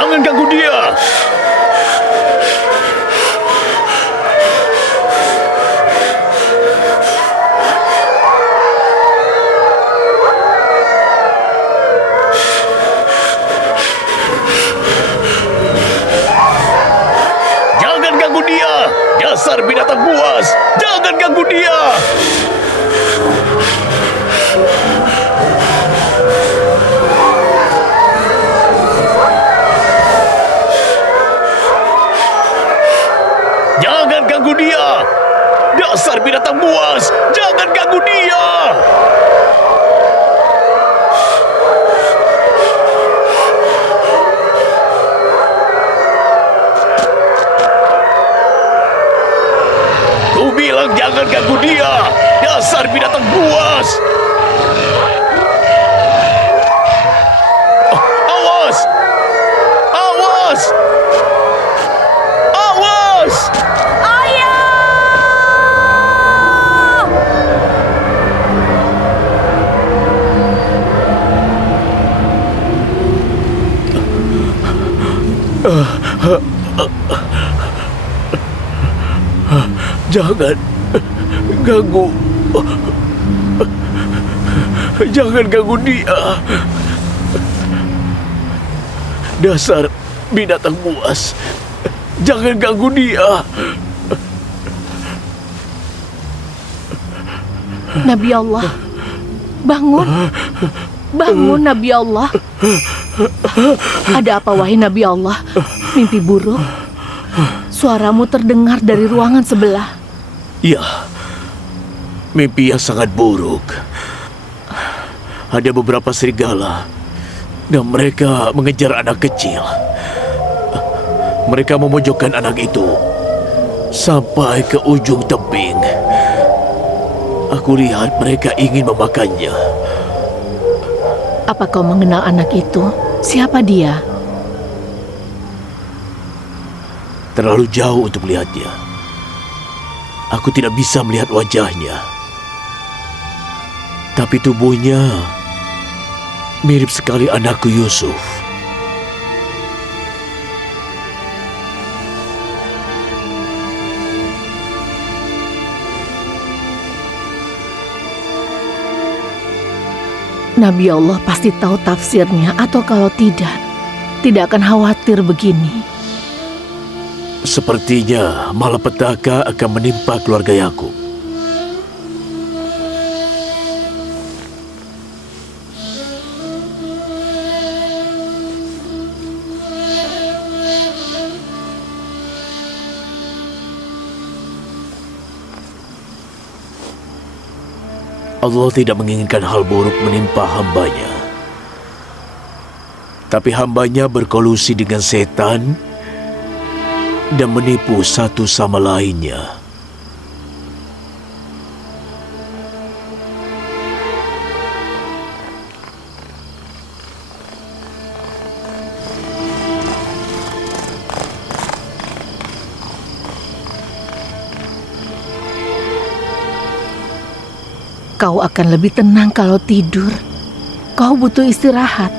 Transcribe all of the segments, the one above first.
Jangan ganggu dia! Jangan ganggu dia! Dasar binatang buas! Jangan ganggu dia! Jangan ganggu dia! Dasar binatang buas! Jangan ganggu dia! Ku bilang jangan ganggu dia! Dasar binatang buas! Awas! Awas! Awas! Jangan ganggu. Jangan ganggu dia. Dasar binatang buas. Jangan ganggu dia. Nabi Allah, bangun. Bangun, Nabi Allah. Ada apa, wahai Nabi Allah? Mimpi buruk? Suaramu terdengar dari ruangan sebelah. Ya, mimpi yang sangat buruk. Ada beberapa serigala dan mereka mengejar anak kecil. Mereka memojokkan anak itu sampai ke ujung tebing. Aku lihat mereka ingin memakannya. Apa kau mengenal anak itu? Siapa dia? Terlalu jauh untuk melihatnya. Aku tidak bisa melihat wajahnya. Tapi tubuhnya mirip sekali anakku Yusuf. Nabi Allah pasti tahu tafsirnya, atau kalau tidak akan khawatir begini. Sepertinya malapetaka akan menimpa keluarga Yakub. Allah tidak menginginkan hal buruk menimpa hambanya. Tapi hambanya berkolusi dengan setan dan menipu satu sama lainnya. Kau akan lebih tenang kalau tidur. Kau butuh istirahat.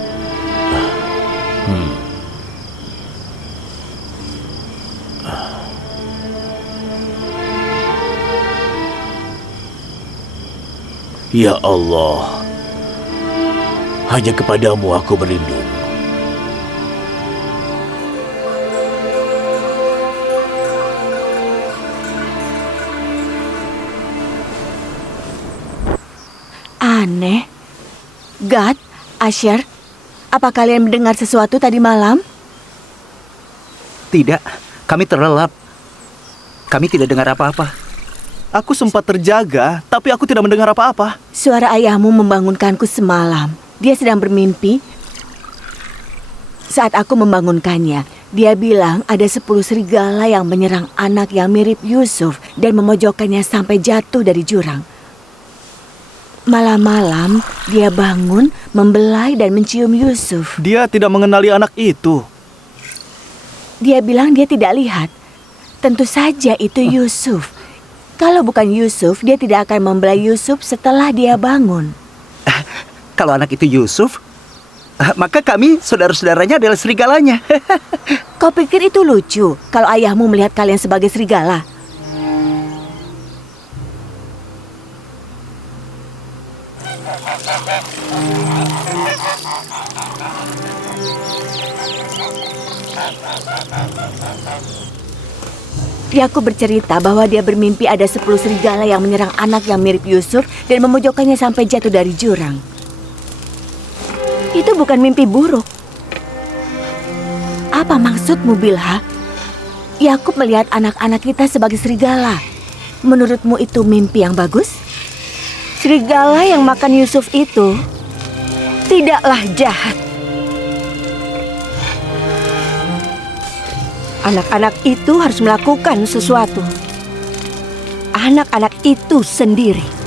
Ya Allah, hanya kepadamu aku berlindung. Aneh. Gad, Asher, apa kalian mendengar sesuatu tadi malam? Tidak, kami terlelap. Kami tidak dengar apa-apa. Aku sempat terjaga, tapi aku tidak mendengar apa-apa. Suara ayahmu membangunkanku semalam. Dia sedang bermimpi. Saat aku membangunkannya, dia bilang ada 10 serigala yang menyerang anak yang mirip Yusuf dan memojokkannya sampai jatuh dari jurang. Malam-malam, dia bangun, membelai dan mencium Yusuf. Dia tidak mengenali anak itu. Dia bilang dia tidak lihat. Tentu saja itu Yusuf. Kalau bukan Yusuf, dia tidak akan membelai Yusuf setelah dia bangun. Kalau anak itu Yusuf, Maka kami saudara-saudaranya adalah serigalanya. Kau pikir itu lucu kalau ayahmu melihat kalian sebagai serigala? Yakub bercerita bahwa dia bermimpi ada 10 serigala yang menyerang anak yang mirip Yusuf dan memojokkannya sampai jatuh dari jurang. Itu bukan mimpi buruk. Apa maksudmu, Bilha? Yakub melihat anak-anak kita sebagai serigala. Menurutmu itu mimpi yang bagus? Serigala yang makan Yusuf itu tidaklah jahat. Anak-anak itu harus melakukan sesuatu. Anak-anak itu sendiri.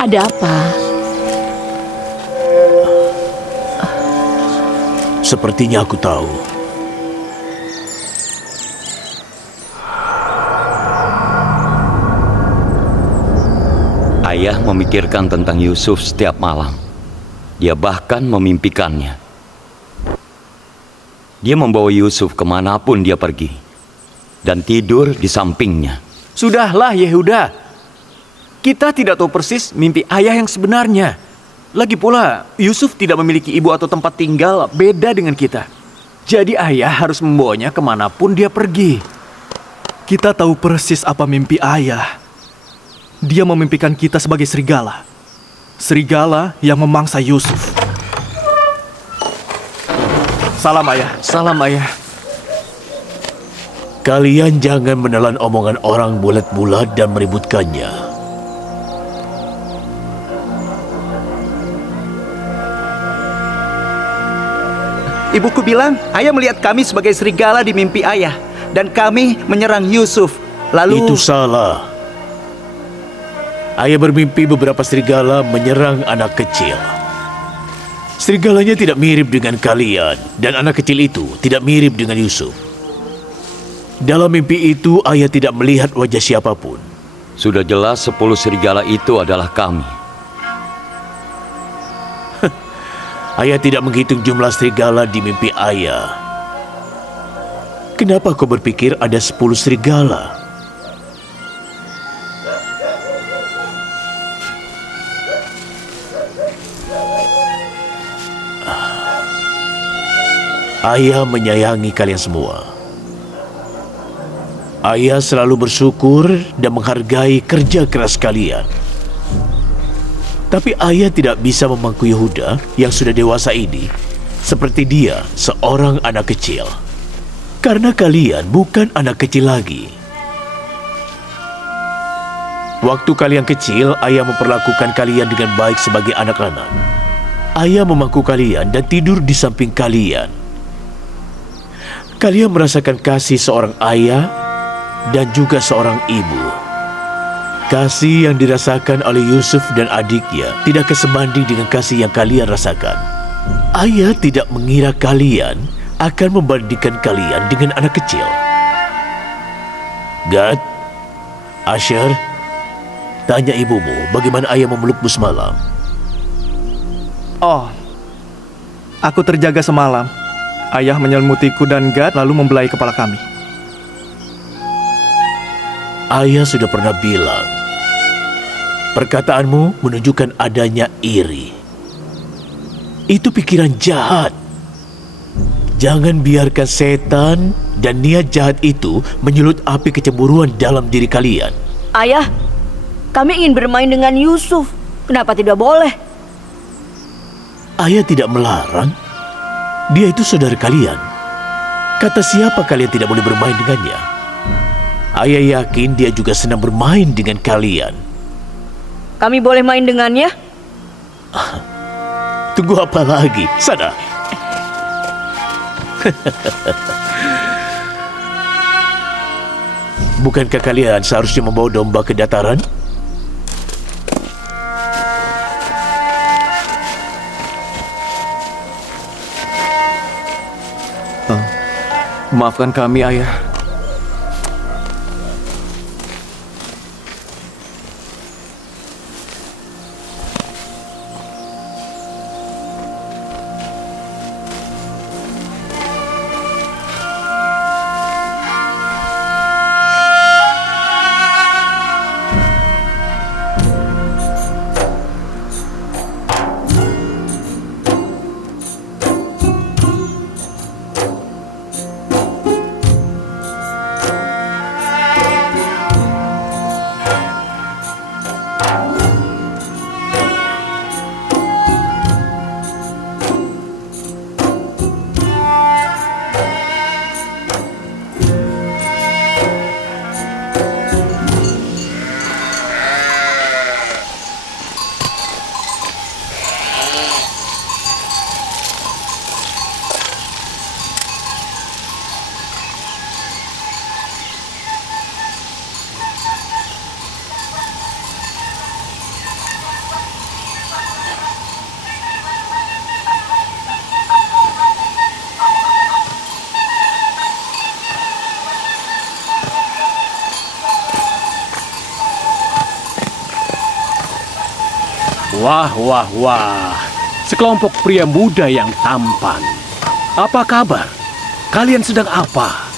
Ada apa? Sepertinya aku tahu. Ayah memikirkan tentang Yusuf setiap malam. Dia bahkan memimpikannya. Dia membawa Yusuf kemanapun dia pergi dan tidur di sampingnya. Sudahlah Yehuda. Kita tidak tahu persis mimpi ayah yang sebenarnya. Lagi pula, Yusuf tidak memiliki ibu atau tempat tinggal beda dengan kita. Jadi ayah harus membawanya kemanapun dia pergi. Kita tahu persis apa mimpi ayah. Dia memimpikan kita sebagai serigala. Serigala yang memangsa Yusuf. Salam ayah. Salam ayah. Kalian jangan menelan omongan orang bulat-bulat dan meributkannya. Ibuku bilang, ayah melihat kami sebagai serigala di mimpi ayah. Dan kami menyerang Yusuf. Lalu... Itu salah. Ayah bermimpi beberapa serigala menyerang anak kecil. Serigalanya tidak mirip dengan kalian, dan anak kecil itu tidak mirip dengan Yusuf. Dalam mimpi itu, ayah tidak melihat wajah siapapun. Sudah jelas 10 serigala itu adalah kami. Ayah tidak menghitung jumlah serigala di mimpi ayah. Kenapa kau berpikir ada 10 serigala? Ayah menyayangi kalian semua. Ayah selalu bersyukur dan menghargai kerja keras kalian. Tapi ayah tidak bisa memangku Yehuda yang sudah dewasa ini seperti dia seorang anak kecil. Karena kalian bukan anak kecil lagi. Waktu kalian kecil, ayah memperlakukan kalian dengan baik sebagai anak-anak. Ayah memangku kalian dan tidur di samping kalian. Kalian merasakan kasih seorang ayah dan juga seorang ibu. Kasih yang dirasakan oleh Yusuf dan adiknya tidak kesebanding dengan kasih yang kalian rasakan. Ayah tidak mengira kalian akan membandingkan kalian dengan anak kecil. Gad, Asher, tanya ibumu bagaimana ayah memelukmu semalam. Oh, aku terjaga semalam. Ayah menyelimutiku dan Gad lalu membelai kepala kami. ayah sudah pernah bilang, perkataanmu menunjukkan adanya iri. Itu pikiran jahat. Jangan biarkan setan dan niat jahat itu menyulut api kecemburuan dalam diri kalian. Ayah, kami ingin bermain dengan Yusuf. Kenapa tidak boleh? Ayah tidak melarang. Dia itu saudara kalian. Kata siapa kalian tidak boleh bermain dengannya? Ayah yakin dia juga senang bermain dengan kalian. Kami boleh main dengannya? Tunggu apa lagi? Sana. Bukankah kalian seharusnya membawa domba ke dataran? Maafkan kami, Ayah. Wah, wah, wah. Sekelompok pria muda yang tampan. Apa kabar? Kalian sedang apa?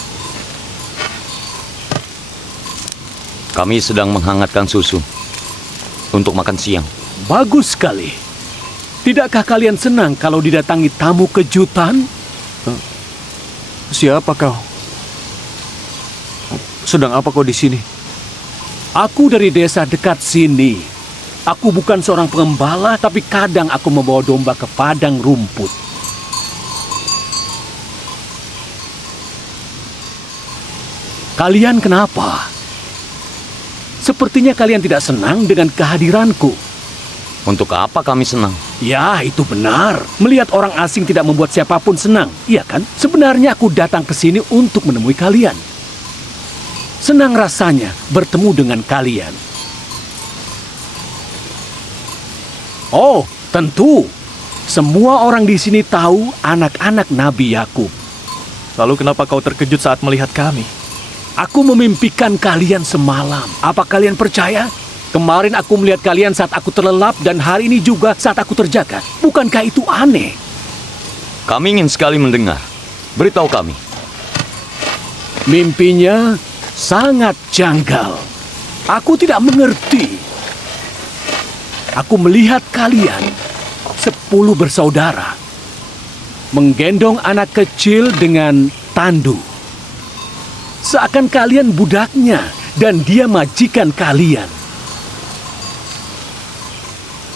Kami sedang menghangatkan susu untuk makan siang. Bagus sekali. Tidakkah kalian senang kalau didatangi tamu kejutan? Siapa kau? Sedang apa kau di sini? Aku dari desa dekat sini. Aku bukan seorang pengembala, tapi kadang aku membawa domba ke padang rumput. Kalian kenapa? Sepertinya kalian tidak senang dengan kehadiranku. Untuk apa kami senang? Ya, itu benar. Melihat orang asing tidak membuat siapapun senang, iya kan? Sebenarnya aku datang ke sini untuk menemui kalian. Senang rasanya bertemu dengan kalian. Oh, tentu. Semua orang di sini tahu anak-anak Nabi Yakub. Lalu kenapa kau terkejut saat melihat kami? Aku memimpikan kalian semalam. Apa kalian percaya? Kemarin aku melihat kalian saat aku terlelap dan hari ini juga saat aku terjaga. Bukankah itu aneh? Kami ingin sekali mendengar. Beritahu kami. Mimpinya sangat janggal. Aku tidak mengerti. Aku melihat kalian 10 bersaudara menggendong anak kecil dengan tandu. Seakan kalian budaknya dan dia majikan kalian.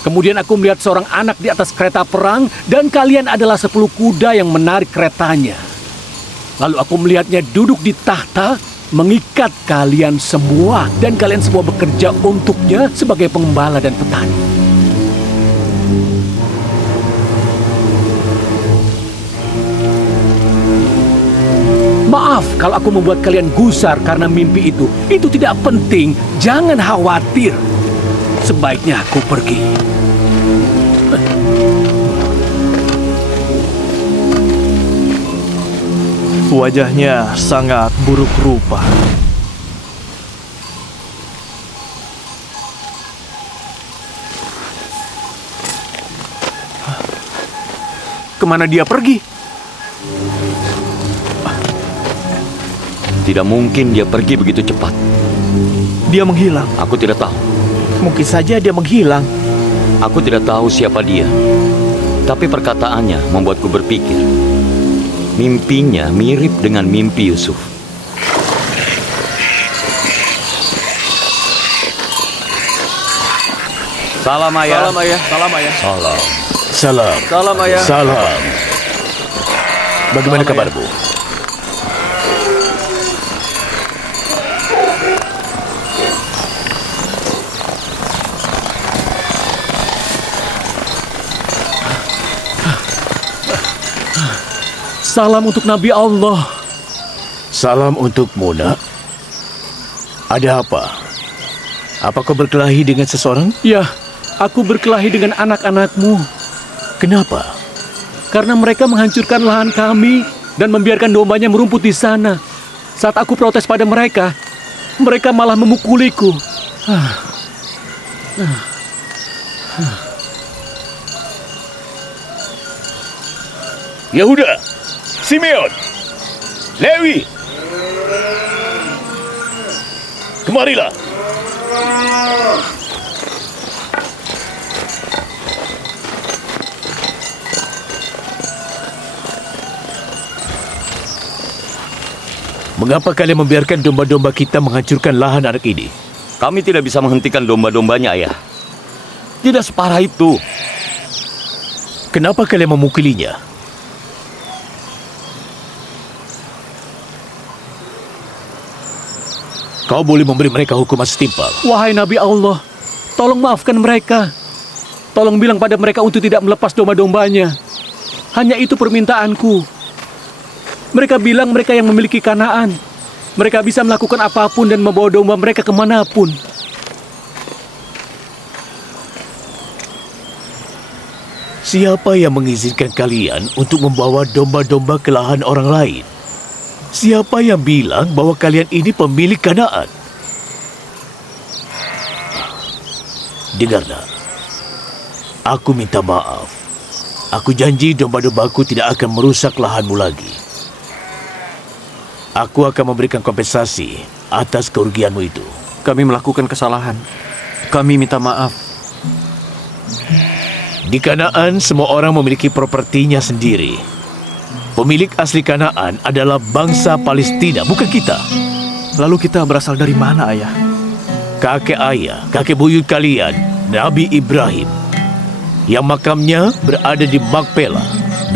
Kemudian aku melihat seorang anak di atas kereta perang dan kalian adalah 10 kuda yang menarik keretanya. Lalu aku melihatnya duduk di tahta mengikat kalian semua dan kalian semua bekerja untuknya sebagai pengembala dan petani. Maaf kalau aku membuat kalian gusar karena mimpi itu. Itu tidak penting, jangan khawatir. Sebaiknya aku pergi. Wajahnya sangat buruk rupa. Kemana dia pergi? Tidak mungkin dia pergi begitu cepat. Dia menghilang. Aku tidak tahu. Mungkin saja dia menghilang. Aku tidak tahu siapa dia. Tapi perkataannya membuatku berpikir. Mimpinya mirip dengan mimpi Yusuf. Salam ayah. Salam ayah. Salam ayah. Salam. Salam. Salam ayah. Salam. Bagaimana kabarmu? Salam untuk Nabi Allah. Salam untukmu, nak. Ada apa? Apa kau berkelahi dengan seseorang? Ya, aku berkelahi dengan anak-anakmu. Kenapa? Karena mereka menghancurkan lahan kami dan membiarkan dombanya merumput di sana. Saat aku protes pada mereka, mereka malah memukuliku. Yehuda, Simeon, Lewi, kemarilah. Mengapa kalian membiarkan domba-domba kita menghancurkan lahan anak ini? Kami tidak bisa menghentikan domba-dombanya, ayah. Tidak separah itu. Kenapa kalian memukulinya? Kau boleh memberi mereka hukuman setimpal. Wahai Nabi Allah, tolong maafkan mereka. Tolong bilang pada mereka untuk tidak melepas domba-dombanya. Hanya itu permintaanku. Mereka bilang mereka yang memiliki Kanaan. Mereka bisa melakukan apapun dan membawa domba mereka kemanapun. Siapa yang mengizinkan kalian untuk membawa domba-domba ke lahan orang lain? Siapa yang bilang bahwa kalian ini pemilik Kanaan? Dengarlah. Aku minta maaf. Aku janji domba-dombaku tidak akan merusak lahanmu lagi. Aku akan memberikan kompensasi atas kerugianmu itu. Kami melakukan kesalahan. Kami minta maaf. Di Kanaan, semua orang memiliki propertinya sendiri. Pemilik asli Kanaan adalah bangsa Palestina, bukan kita. Lalu kita berasal dari mana, ayah? Kakek ayah, kakek buyut kalian, Nabi Ibrahim, yang makamnya berada di Makpela,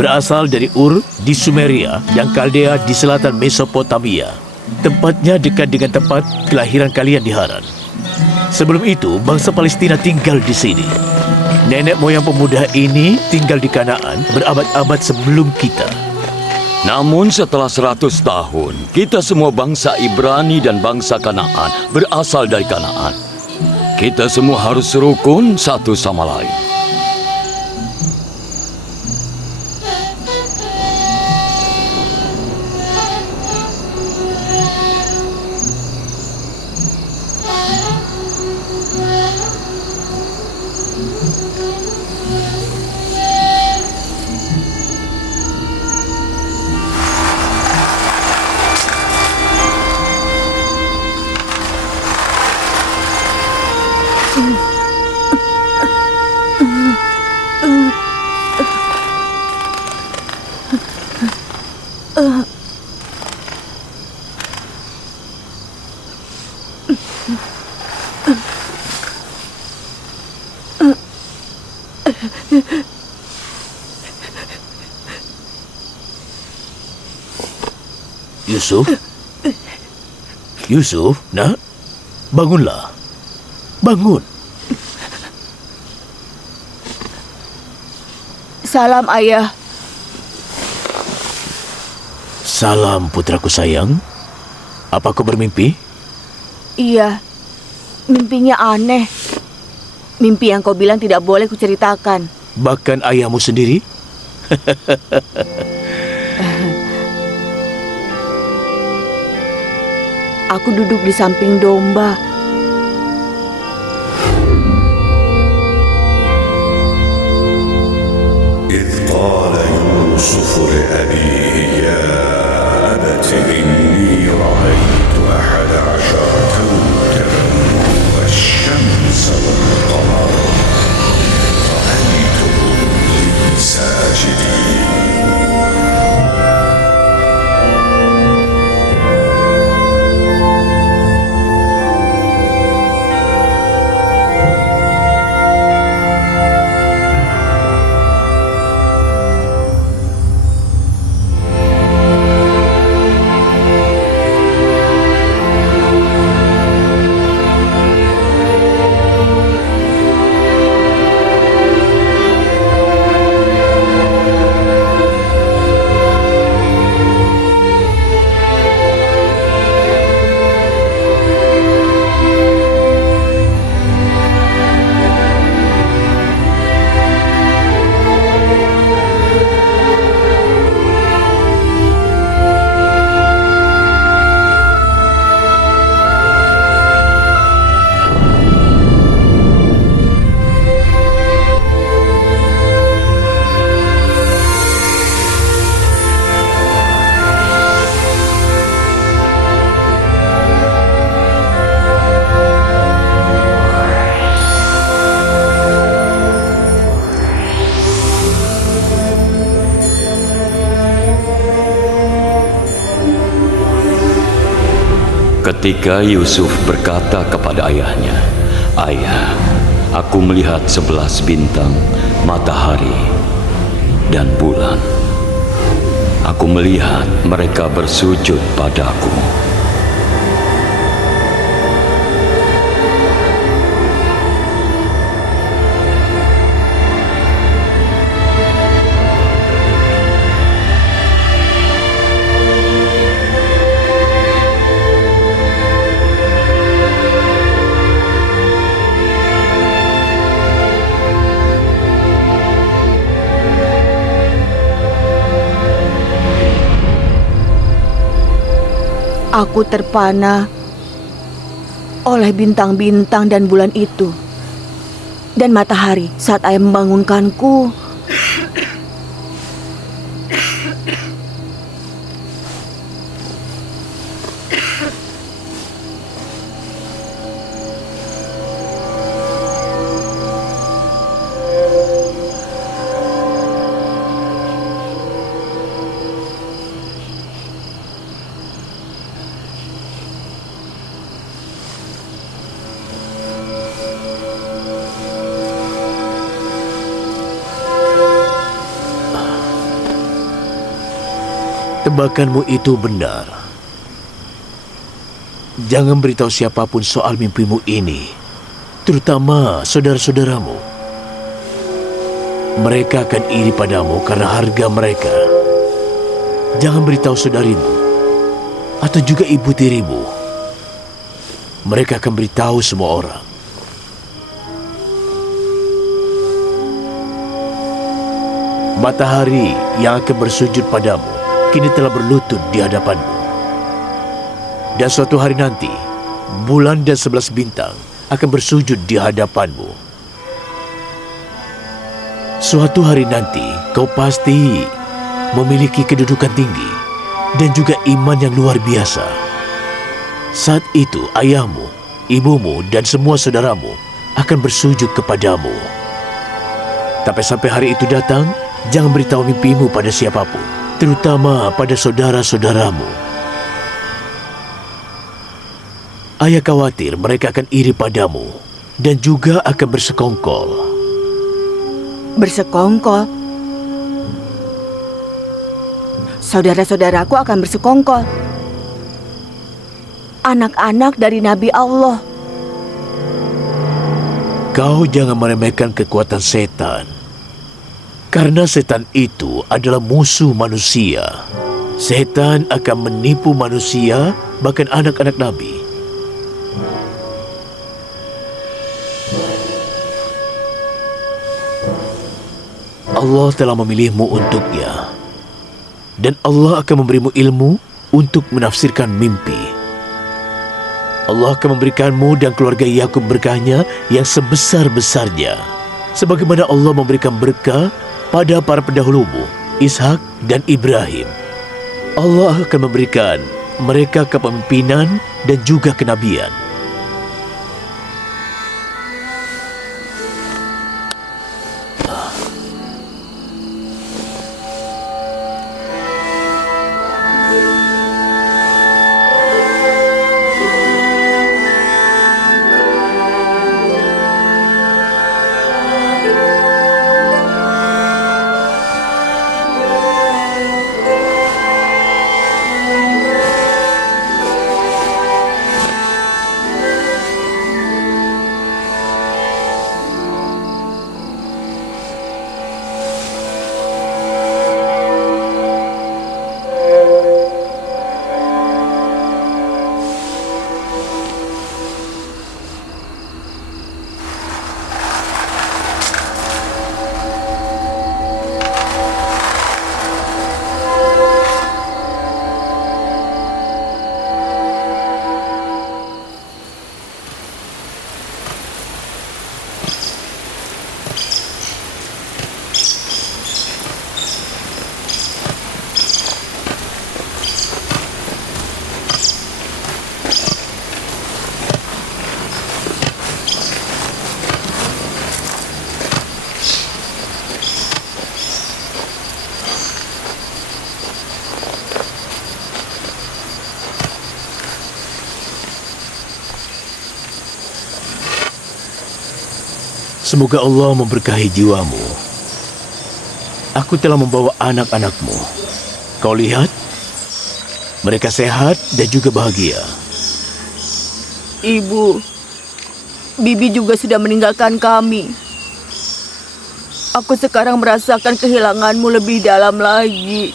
berasal dari Ur di Sumeria dan Kaldea di selatan Mesopotamia. Tempatnya dekat dengan tempat kelahiran kalian di Haran. Sebelum itu, bangsa Palestina tinggal di sini. Nenek moyang pemuda ini tinggal di Kanaan berabad-abad sebelum kita. Namun setelah 100 tahun, kita semua bangsa Ibrani dan bangsa Kanaan berasal dari Kanaan. Kita semua harus rukun satu sama lain. Yusuf? Yusuf, nak? Bangunlah. Bangun. Salam, ayah. Salam, putraku sayang. Apa kau bermimpi? Iya, mimpinya aneh. Mimpi yang kau bilang tidak boleh kuceritakan. Bahkan ayahmu sendiri? Aku duduk di samping domba. إذ قال يوسف لأبيه يا أبت إني رأيت 11 كوكبا Ketika Yusuf berkata kepada ayahnya, "Ayah, aku melihat 11 bintang, matahari, dan bulan. Aku melihat mereka bersujud padaku." Aku terpana oleh bintang-bintang dan bulan itu. Dan matahari saat ayah membangunkanku. Tebakanmu itu benar. Jangan beritahu siapapun soal mimpimu ini, terutama saudara-saudaramu. Mereka akan iri padamu karena harga mereka. Jangan beritahu saudarimu atau juga ibu tirimu. Mereka akan beritahu semua orang. Matahari yang akan bersujud padamu kini telah berlutut di hadapanmu. Dan suatu hari nanti, bulan dan 11 bintang akan bersujud di hadapanmu. Suatu hari nanti, kau pasti memiliki kedudukan tinggi dan juga iman yang luar biasa. Saat itu, ayahmu, ibumu, dan semua saudaramu akan bersujud kepadamu. Tapi sampai hari itu datang, jangan beritahu mimpimu pada siapapun, terutama pada saudara-saudaramu. Ayah khawatir mereka akan iri padamu dan juga akan bersekongkol. Bersekongkol? Saudara-saudaraku akan bersekongkol. Anak-anak dari Nabi Allah. Kau jangan meremehkan kekuatan setan. Karena setan itu adalah musuh manusia. Setan akan menipu manusia, bahkan anak-anak Nabi. Allah telah memilihmu untuknya. Dan Allah akan memberimu ilmu untuk menafsirkan mimpi. Allah akan memberikanmu dan keluarga Yakub berkahnya yang sebesar-besarnya. Sebagaimana Allah memberikan berkah pada para pendahulumu, Ishak dan Ibrahim. Allah akan memberikan mereka kepemimpinan dan juga kenabian. Semoga Allah memberkahi jiwamu. Aku telah membawa anak-anakmu. Kau lihat, mereka sehat dan juga bahagia. Ibu, Bibi juga sudah meninggalkan kami. Aku sekarang merasakan kehilanganmu lebih dalam lagi.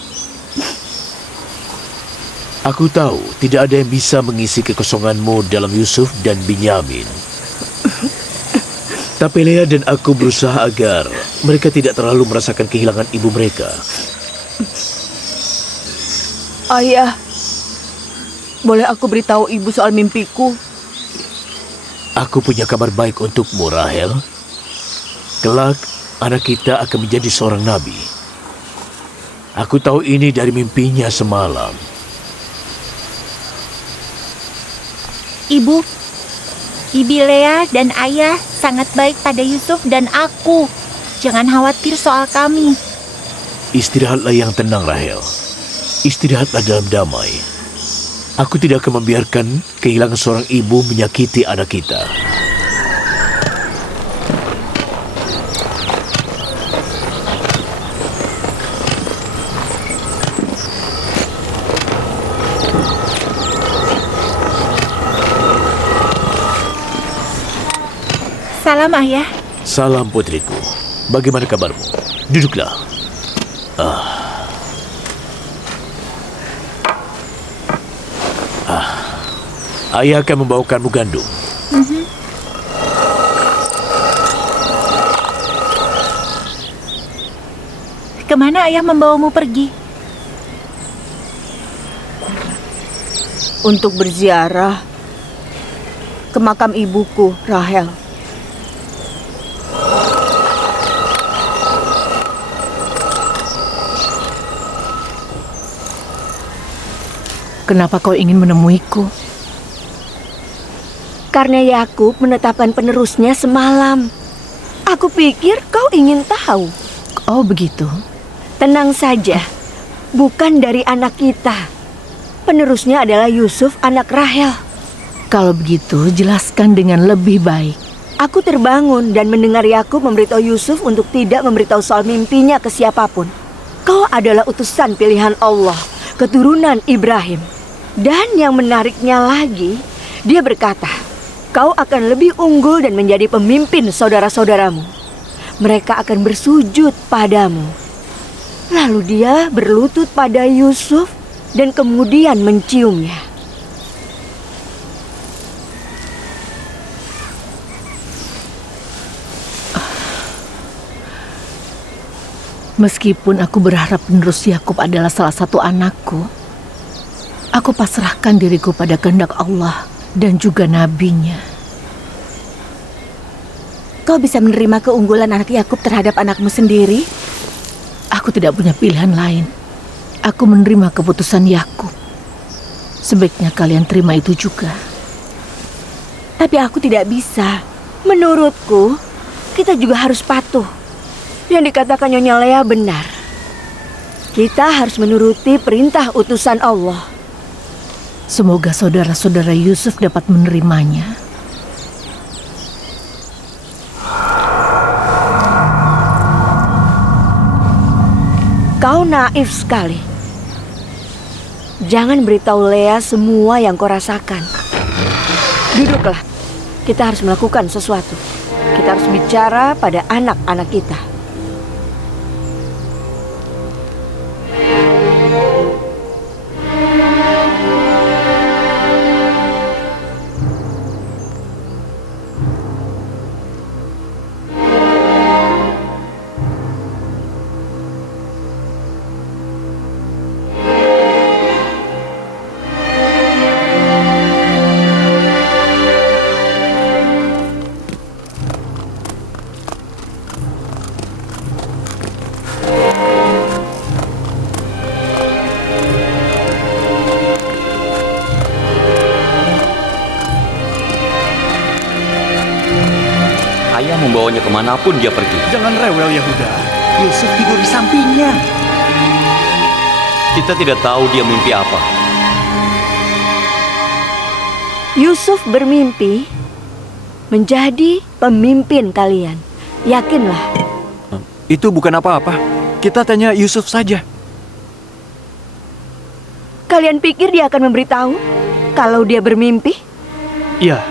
Aku tahu tidak ada yang bisa mengisi kekosonganmu dalam Yusuf dan Binyamin. Tapi Lea dan aku berusaha agar mereka tidak terlalu merasakan kehilangan ibu mereka. Ayah, boleh aku beritahu ibu soal mimpiku? Aku punya kabar baik untukmu, Rahel. Kelak, anak kita akan menjadi seorang nabi. Aku tahu ini dari mimpinya semalam. Ibu, Bibi Lea dan Ayah sangat baik pada Yusuf dan aku. Jangan khawatir soal kami. Istirahatlah yang tenang, Rahel. Istirahatlah dalam damai. Aku tidak akan membiarkan kehilangan seorang ibu menyakiti anak kita. Salam Ayah. Salam putriku. Bagaimana kabarmu? Duduklah. Ayah akan membawakanmu gandum. Kemana Ayah membawamu pergi? Untuk berziarah ke makam ibuku, Rahel. Kenapa kau ingin menemuiku? Karena Yakub menetapkan penerusnya semalam. Aku pikir kau ingin tahu. Oh begitu. Tenang saja, bukan dari anak kita. Penerusnya adalah Yusuf, anak Rahel. Kalau begitu, jelaskan dengan lebih baik. Aku terbangun dan mendengar Yakub memberitahu Yusuf untuk tidak memberitahu soal mimpinya ke siapapun. Kau adalah utusan pilihan Allah, keturunan Ibrahim. Dan yang menariknya lagi, dia berkata, kau akan lebih unggul dan menjadi pemimpin saudara-saudaramu. Mereka akan bersujud padamu. Lalu dia berlutut pada Yusuf dan kemudian menciumnya. Meskipun aku berharap penerus Yakub adalah salah satu anakku, aku pasrahkan diriku pada kehendak Allah dan juga nabinya. Kau bisa menerima keunggulan anak Yakub terhadap anakmu sendiri? Aku tidak punya pilihan lain. Aku menerima keputusan Yakub. Sebaiknya kalian terima itu juga. Tapi aku tidak bisa. Menurutku, kita juga harus patuh. Yang dikatakan Nyonya Lea benar. Kita harus menuruti perintah utusan Allah. Semoga saudara-saudara Yusuf dapat menerimanya. Kau naif sekali. Jangan beritahu Lea semua yang kau rasakan. Duduklah. Kita harus melakukan sesuatu. Kita harus bicara pada anak-anak kita. Ayah membawanya kemanapun dia pergi. Jangan rewel, Yahuda. Yusuf tidur di sampingnya. Kita tidak tahu dia mimpi apa. Yusuf bermimpi menjadi pemimpin kalian. Yakinlah. Itu bukan apa-apa. Kita tanya Yusuf saja. Kalian pikir dia akan memberitahu kalau dia bermimpi? Iya.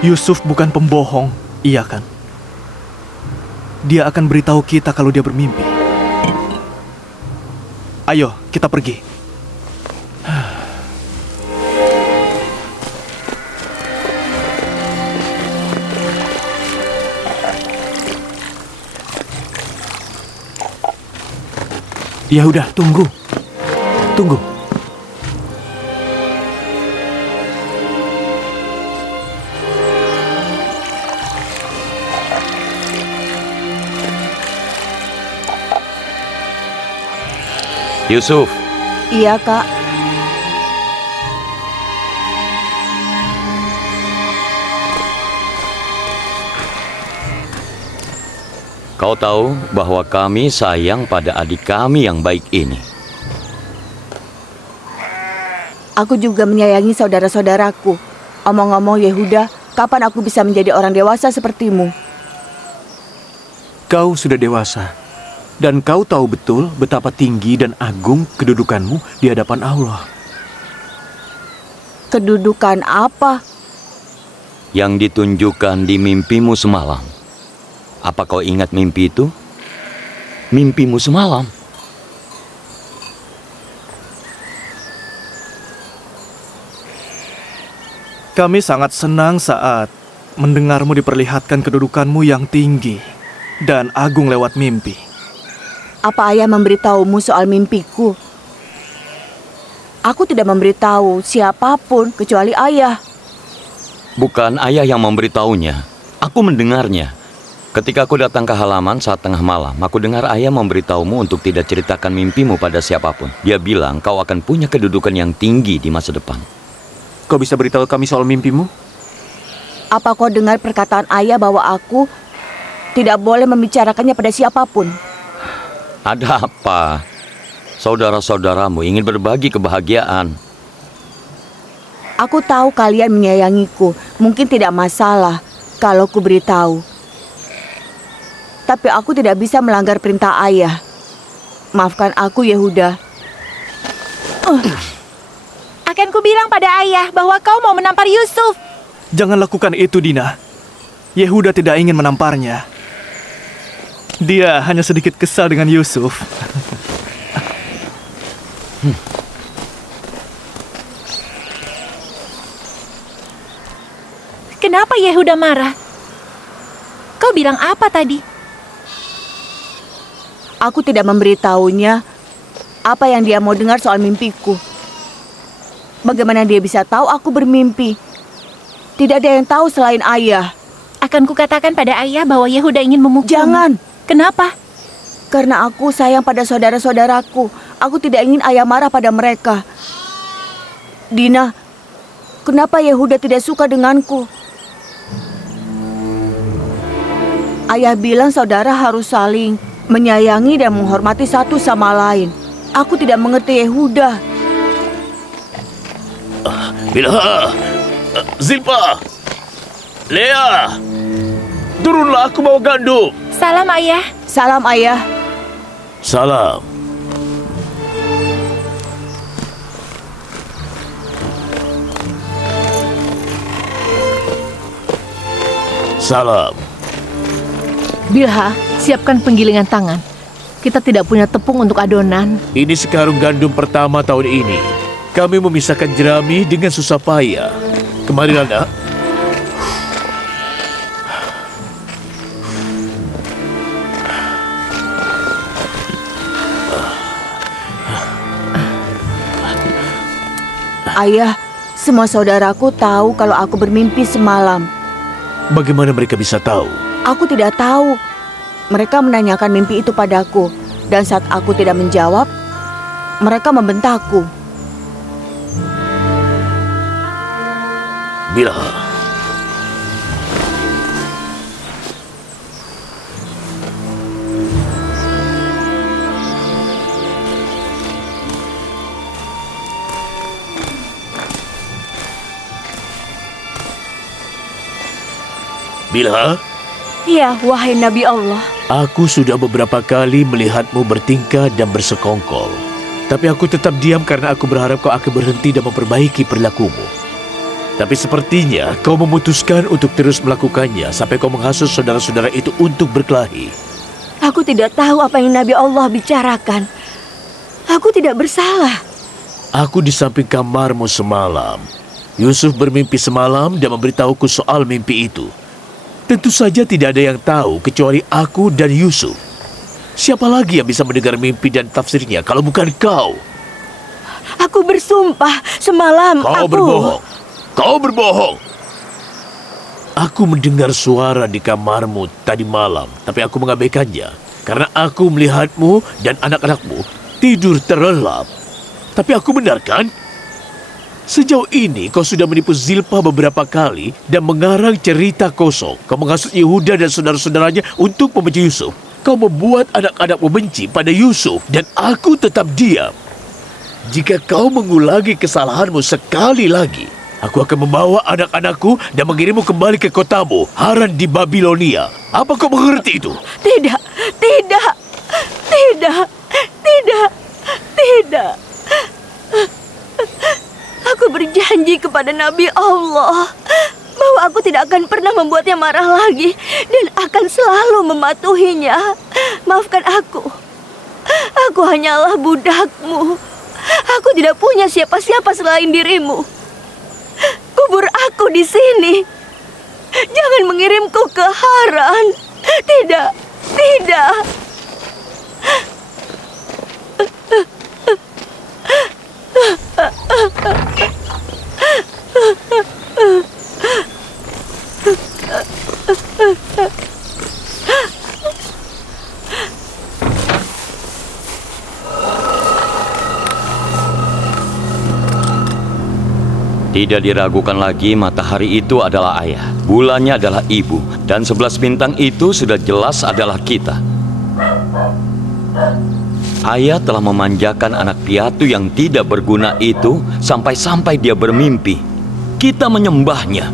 Yusuf bukan pembohong, iya kan? Dia akan beritahu kita kalau dia bermimpi. Ayo, kita pergi. Ya udah, tunggu. Tunggu. Yusuf, Iya, Kak. kau tahu bahwa kami sayang pada adik kami yang baik ini. Aku juga menyayangi saudara-saudaraku. Omong-omong Yehuda, kapan aku bisa menjadi orang dewasa sepertimu? Kau sudah dewasa. Dan kau tahu betul betapa tinggi dan agung kedudukanmu di hadapan Allah. Kedudukan apa? Yang ditunjukkan di mimpimu semalam. Apa kau ingat mimpi itu? Mimpimu semalam. Kami sangat senang saat mendengarmu diperlihatkan kedudukanmu yang tinggi dan agung lewat mimpi. Apa ayah memberitahumu soal mimpiku? Aku tidak memberitahu siapapun kecuali ayah. Bukan ayah yang memberitahunya. Aku mendengarnya. Ketika aku datang ke halaman saat tengah malam, aku dengar ayah memberitahumu untuk tidak ceritakan mimpimu pada siapapun. Dia bilang kau akan punya kedudukan yang tinggi di masa depan. Kau bisa beritahu kami soal mimpimu? Apa kau dengar perkataan ayah bahwa aku tidak boleh membicarakannya pada siapapun? Ada apa? Saudara-saudaramu ingin berbagi kebahagiaan. Aku tahu kalian menyayangiku. Mungkin tidak masalah kalau ku beritahu. Tapi aku tidak bisa melanggar perintah ayah. Maafkan aku, Yehuda. Akan ku bilang pada ayah bahwa kau mau menampar Yusuf. Jangan lakukan itu, Dina. Yehuda tidak ingin menamparnya. Dia hanya sedikit kesal dengan Yusuf. Kenapa Yehuda marah? Kau bilang apa tadi? Aku tidak memberitahunya apa yang dia mau dengar soal mimpiku. Bagaimana dia bisa tahu aku bermimpi? Tidak ada yang tahu selain ayah. Akan kukatakan pada ayah bahwa Yehuda ingin memukul. Jangan. Kenapa? Karena aku sayang pada saudara-saudaraku. Aku tidak ingin ayah marah pada mereka. Dina, kenapa Yehuda tidak suka denganku? Ayah bilang saudara harus saling menyayangi dan menghormati satu sama lain. Aku tidak mengerti Yehuda. Bilha, Zilpa, Lea, turunlah, aku bawa gandum. Salam ayah. Salam ayah. Salam. Salam. Bilha, siapkan penggilingan tangan. Kita tidak punya tepung untuk adonan. Ini sekarung gandum pertama tahun ini. Kami memisahkan jerami dengan susah payah. Kemarilah, nak. Ayah, semua saudaraku tahu kalau aku bermimpi semalam. Bagaimana mereka bisa tahu? Aku tidak tahu. Mereka menanyakan mimpi itu padaku. Dan saat aku tidak menjawab, mereka membentakku. Bilha. Bilha, Ya, wahai Nabi Allah. Aku sudah beberapa kali melihatmu bertingkah dan bersekongkol. Tapi aku tetap diam karena aku berharap kau akan berhenti dan memperbaiki perilakumu. Tapi sepertinya kau memutuskan untuk terus melakukannya sampai kau menghasut saudara-saudara itu untuk berkelahi. Aku tidak tahu apa yang Nabi Allah bicarakan. Aku tidak bersalah. Aku di samping kamarmu semalam. Yusuf bermimpi semalam dan memberitahuku soal mimpi itu. Tentu saja tidak ada yang tahu kecuali aku dan Yusuf. Siapa lagi yang bisa mendengar mimpi dan tafsirnya kalau bukan kau? Aku bersumpah semalam Kau berbohong. Kau berbohong. Aku mendengar suara di kamarmu tadi malam, tapi aku mengabaikannya karena aku melihatmu dan anak-anakmu tidur terlelap. Tapi aku benar kan? Sejauh ini kau sudah menipu Zilpah beberapa kali dan mengarang cerita kosong. Kau menghasut Yehuda dan saudara-saudaranya untuk membenci Yusuf. Kau membuat anak-anakmu benci pada Yusuf dan aku tetap diam. Jika kau mengulangi kesalahanmu sekali lagi, aku akan membawa anak-anakku dan mengirimmu kembali ke kotamu, Haran di Babilonia. Apa kau mengerti itu? Tidak, tidak, tidak, tidak, tidak. Aku berjanji kepada Nabi Allah bahwa aku tidak akan pernah membuatnya marah lagi dan akan selalu mematuhinya. Maafkan aku. Aku hanyalah budakmu. Aku tidak punya siapa-siapa selain dirimu. Kubur aku di sini. Jangan mengirimku ke Haran. Tidak, tidak. Tidak diragukan lagi, matahari itu adalah ayah, bulannya adalah ibu, dan 11 bintang itu sudah jelas adalah kita. Ayah telah memanjakan anak piatu yang tidak berguna itu sampai-sampai dia bermimpi. Kita menyembahnya.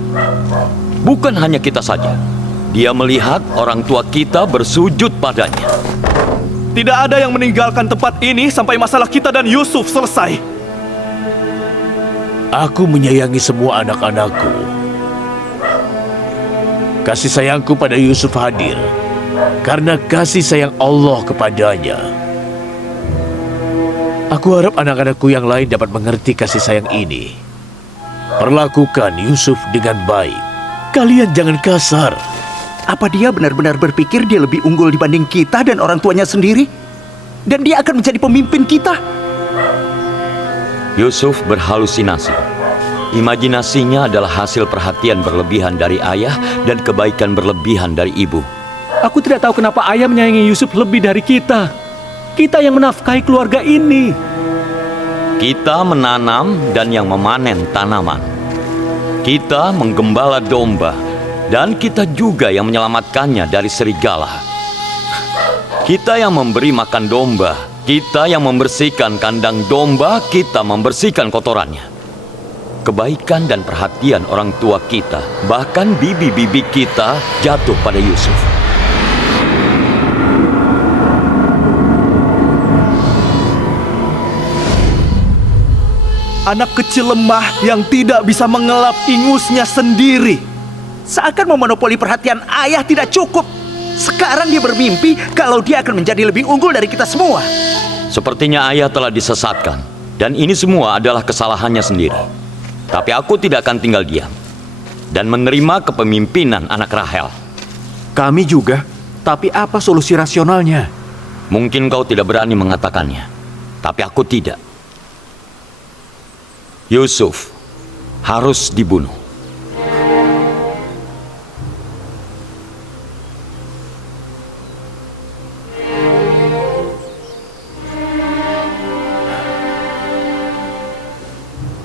Bukan hanya kita saja. Dia melihat orang tua kita bersujud padanya. Tidak ada yang meninggalkan tempat ini sampai masalah kita dan Yusuf selesai. Aku menyayangi semua anak-anakku. Kasih sayangku pada Yusuf hadir karena kasih sayang Allah kepadanya. Aku harap anak-anakku yang lain dapat mengerti kasih sayang ini. Perlakukan Yusuf dengan baik. Kalian jangan kasar. Apa dia benar-benar berpikir dia lebih unggul dibanding kita dan orang tuanya sendiri? Dan dia akan menjadi pemimpin kita? Yusuf berhalusinasi. Imajinasinya adalah hasil perhatian berlebihan dari ayah dan kebaikan berlebihan dari ibu. Aku tidak tahu kenapa ayah menyayangi Yusuf lebih dari kita. Kita yang menafkahi keluarga ini. Kita menanam dan yang memanen tanaman. Kita menggembala domba dan kita juga yang menyelamatkannya dari serigala. Kita yang memberi makan domba, kita yang membersihkan kandang domba, kita membersihkan kotorannya. Kebaikan dan perhatian orang tua kita, bahkan bibi-bibi kita jatuh pada Yusuf. Anak kecil lemah yang tidak bisa mengelap ingusnya sendiri. Seakan memonopoli perhatian ayah tidak cukup. Sekarang dia bermimpi kalau dia akan menjadi lebih unggul dari kita semua. Sepertinya ayah telah disesatkan, dan ini semua adalah kesalahannya sendiri. Tapi aku tidak akan tinggal diam dan menerima kepemimpinan anak Rahel. Kami juga, tapi apa solusi rasionalnya? Mungkin kau tidak berani mengatakannya, tapi aku tidak. Yusuf harus dibunuh.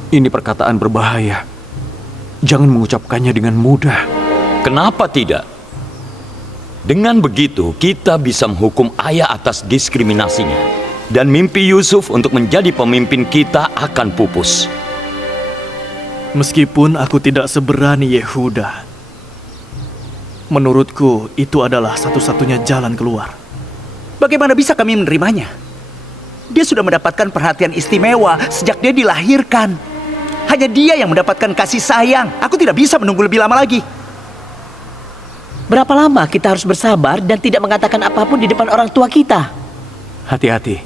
Ini perkataan berbahaya. Jangan mengucapkannya dengan mudah. Kenapa tidak? Dengan begitu, kita bisa menghukum ayah atas diskriminasinya. Dan mimpi Yusuf untuk menjadi pemimpin kita akan pupus. Meskipun aku tidak seberani Yehuda, Menurutku, itu adalah satu-satunya jalan keluar. Bagaimana bisa kami menerimanya? Dia sudah mendapatkan perhatian istimewa sejak dia dilahirkan. Hanya dia yang mendapatkan kasih sayang. Aku tidak bisa menunggu lebih lama lagi. Berapa lama kita harus bersabar dan tidak mengatakan apapun di depan orang tua kita? Hati-hati.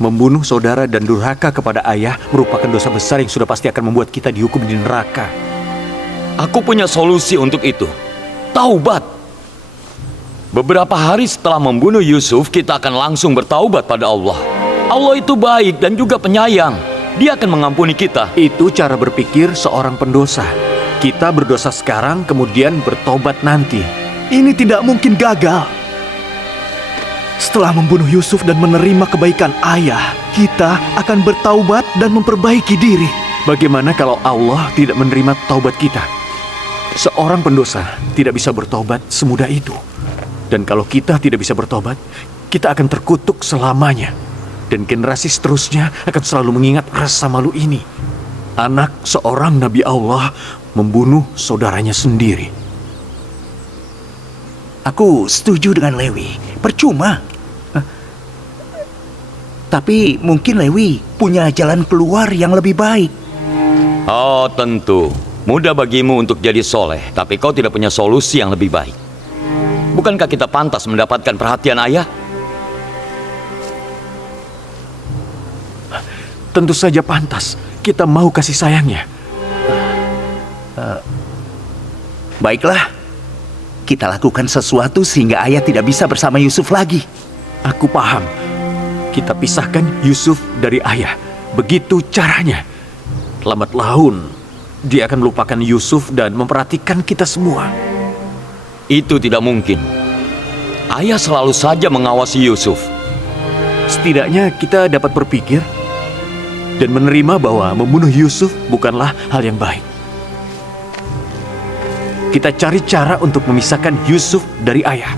Membunuh saudara dan durhaka kepada ayah merupakan dosa besar yang sudah pasti akan membuat kita dihukum di neraka. Aku punya solusi untuk itu. Taubat. Beberapa hari setelah membunuh Yusuf, kita akan langsung bertaubat pada Allah. Allah itu baik dan juga penyayang. Dia akan mengampuni kita. Itu cara berpikir seorang pendosa. Kita berdosa sekarang, kemudian bertobat nanti. Ini tidak mungkin gagal. Setelah membunuh Yusuf dan menerima kebaikan ayah, kita akan bertaubat dan memperbaiki diri. Bagaimana kalau Allah tidak menerima taubat kita? Seorang pendosa tidak bisa bertobat semudah itu. Dan kalau kita tidak bisa bertobat, kita akan terkutuk selamanya. Dan generasi seterusnya akan selalu mengingat rasa malu ini. Anak seorang Nabi Allah membunuh saudaranya sendiri. Aku setuju dengan Lewi. Percuma. Tapi mungkin Lewi punya jalan keluar yang lebih baik. Oh, tentu. Mudah bagimu untuk jadi soleh, tapi kau tidak punya solusi yang lebih baik. Bukankah kita pantas mendapatkan perhatian ayah? Tentu saja pantas. Kita mau kasih sayangnya. Baiklah. Kita lakukan sesuatu sehingga ayah tidak bisa bersama Yusuf lagi. Aku paham. Kita pisahkan Yusuf dari ayah. Begitu caranya. Lambat laun, dia akan melupakan Yusuf dan memperhatikan kita semua. Itu tidak mungkin. Ayah selalu saja mengawasi Yusuf. Setidaknya kita dapat berpikir dan menerima bahwa membunuh Yusuf bukanlah hal yang baik. Kita cari cara untuk memisahkan Yusuf dari ayah.